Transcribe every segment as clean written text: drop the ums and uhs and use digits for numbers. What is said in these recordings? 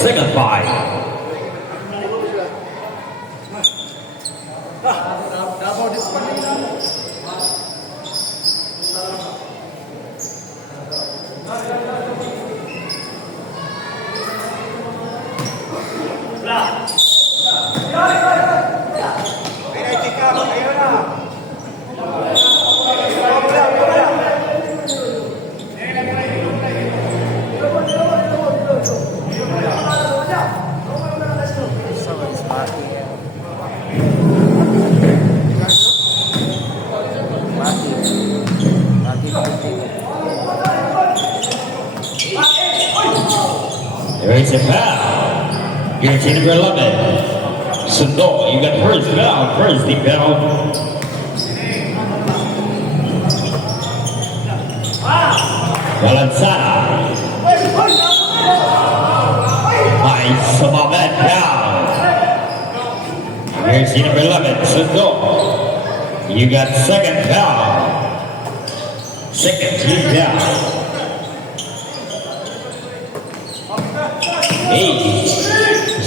second five. There is a foul. You're team number 11. Sundo, you got first foul. First team foul. Valenzuela. Nice, about that foul. Here's team number 11. Sundo, you got second foul. Second team foul.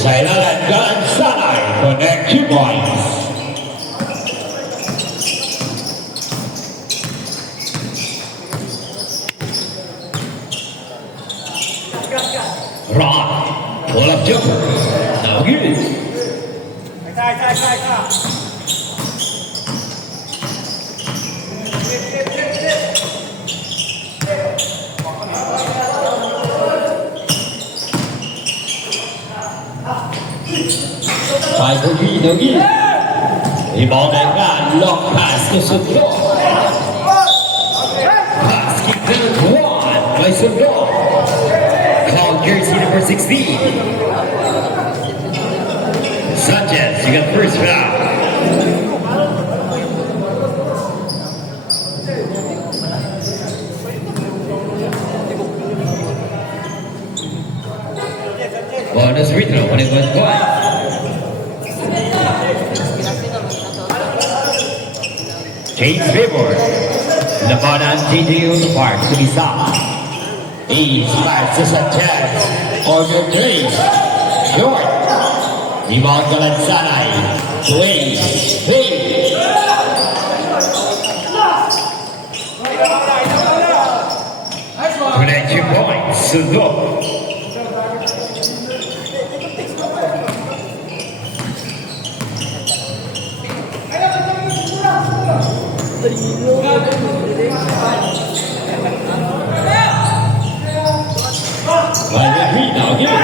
Sailalan Galansanay connect 2 points. Ron, pull up jumper. Now good. ฝ่ายผู้พี่เดี๋ยวนี้ที่บอลในงานล็อกพาสก็สุดยอดพาสกินเดินขวานไปสุดยอด call jersey number 16 Sanchez you got first foul bonus free throw 1 point James Favor, Labanan TTU Park to be stopped. He's flash to Sanchez. Order 3. Short. Ivan Galansanay. 2 3. Connect 2 points. Sundo. Now give it.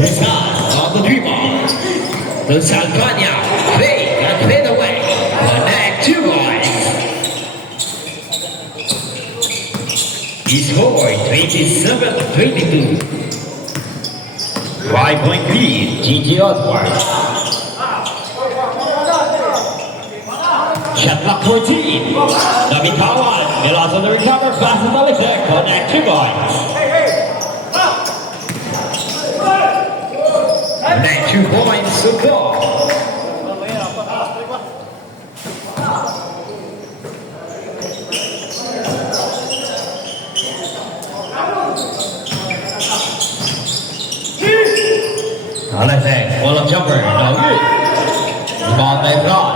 Rizal on the dribble. The Salvania fade and fade away. Connect 2 points. He scored 27-22. 5-point lead, GG Osborne. Shot clock 14. Nabitawan, Milos on the recover, passes Alexek, connect 2 points. Connect 2 points, Suko. Alexek, full of jumper, no good. Ball they've got.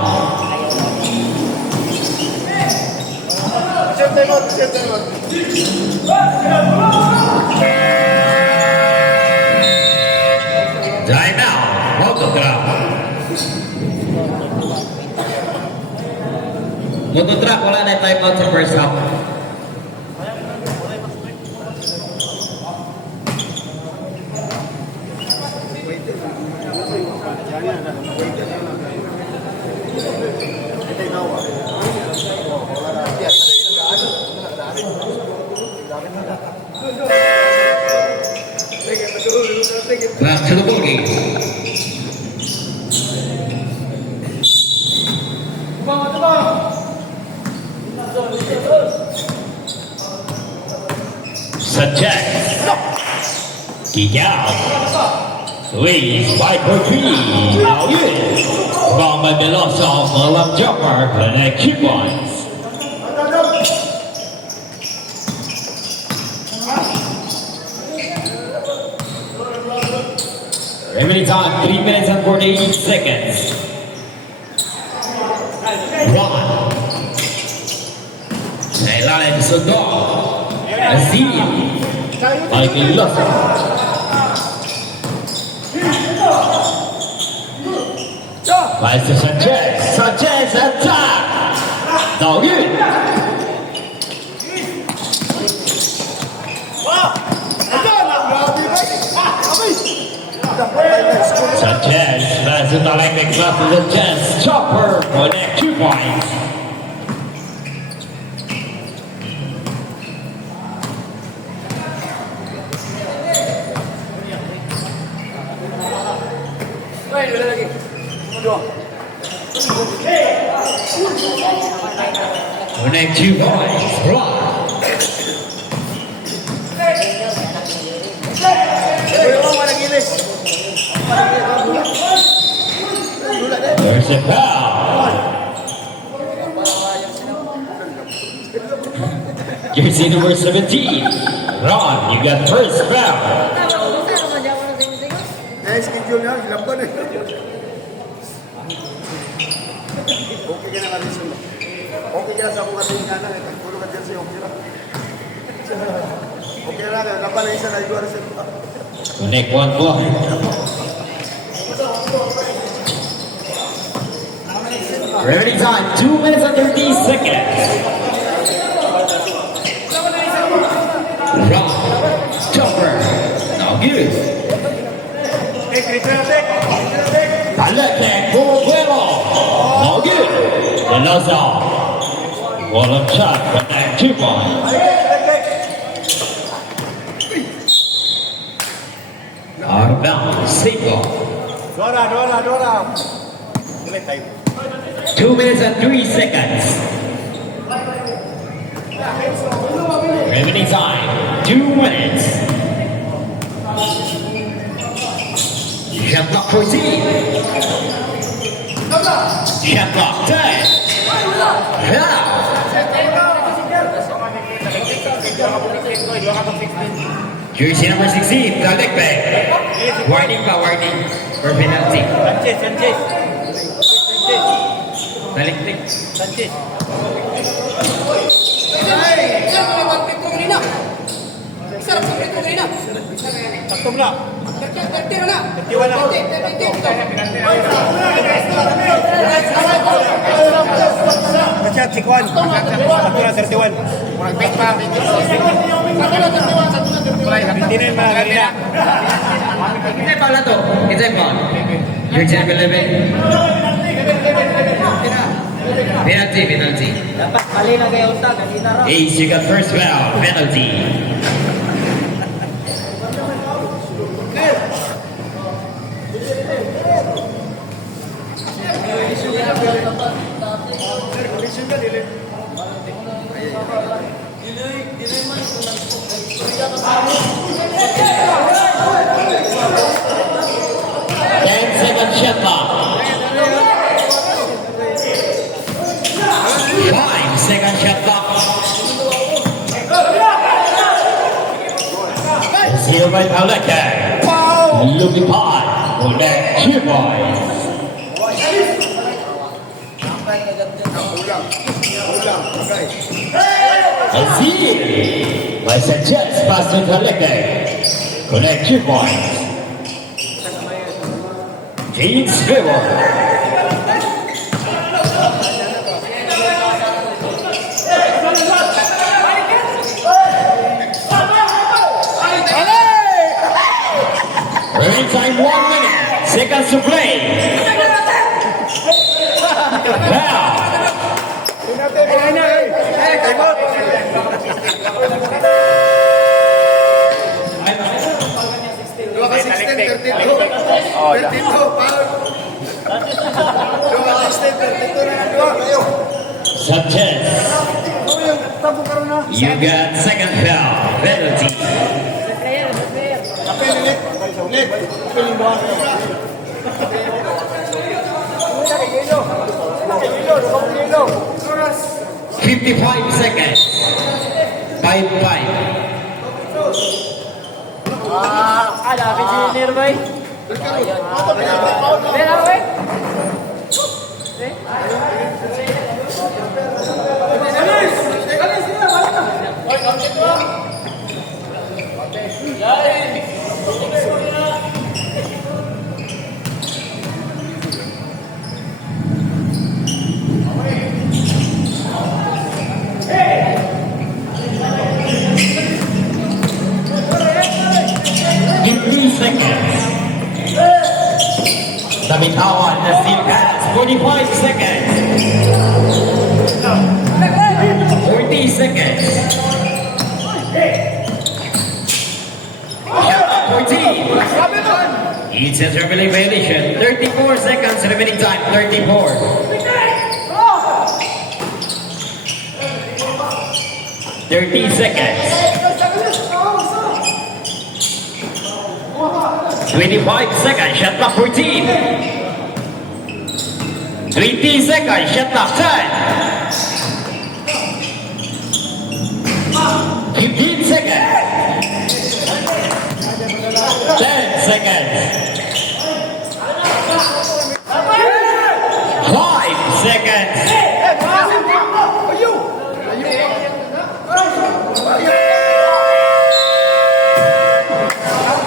Time out. Mototrap. Mototrap, wala na time out sa first half. Back to the boogie. Sanchez. Kick out. Leads by Portuguese. Now in. From by Beloso, full of jumper, connect 2 points. Referee time, 3 minutes and 48 seconds. Ron. Sa ilalim Sundo. Azim. Michael Lawson. Vice to Sanchez. Sanchez attack. Now good. Sanchez, pass it to Olympic left to the chest. Chopper for that 2 points. For that 2 points. Right. There's a foul. Jersey number 17. Ron, you got first foul. Schedule niya, laban eh. Okay ka na ka rin sila. Okay ka sa akong ating kanan eh. Pagpulo ka dyan siya, okay lang. Okay lang, laban na isa na iguara sa ito. Connect 1 point. Ready time, 2 minutes and 30 seconds. Ron, Chopper, now good. Alec, full juego. No good. Veloso. Wall of shot for that 2 points. Out of bounds, safe ball. Dora. 2 minutes and 3 seconds. Remedy time, 2 minutes. Shot clock 14. Shot clock 10. Yeah. Jersey number 16, Talikpe. Warning pa, warning. For penalty. Sanchez. Talikpe. Sanchez. Taktom na. Macam Cikwan. Taktura 31. Tinin mga kanina. Kita pala to. Kita pa. Jersey number 11. Penalty. Dapat mali na kayo unta, kanina raw. Ace, you got first foul. Penalty. Second shot clock. 5 second shot clock. Zero by Aleka. Looking hard for that 2 points. Azir by Sanchez, pass to Aleka. Connect 2 points. James Favor. Running time 1 minute. Seconds to play. Foul. Sanchez. You got second foul. Penalty. Ulit. 55 seconds. 5-5. Ada engineer bay. Pero, wait. In 3 seconds. The Bitawan has still has 45 seconds. 40 seconds. Shot up 14. It's a traveling violation. 34 seconds remaining time. 34. 30 seconds. 25 seconds, shot clock 14. 20 seconds, shot clock 10. 15 seconds. 10 seconds. 5 seconds.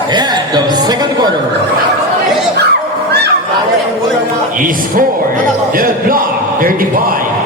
And the second quarter is for the block 35.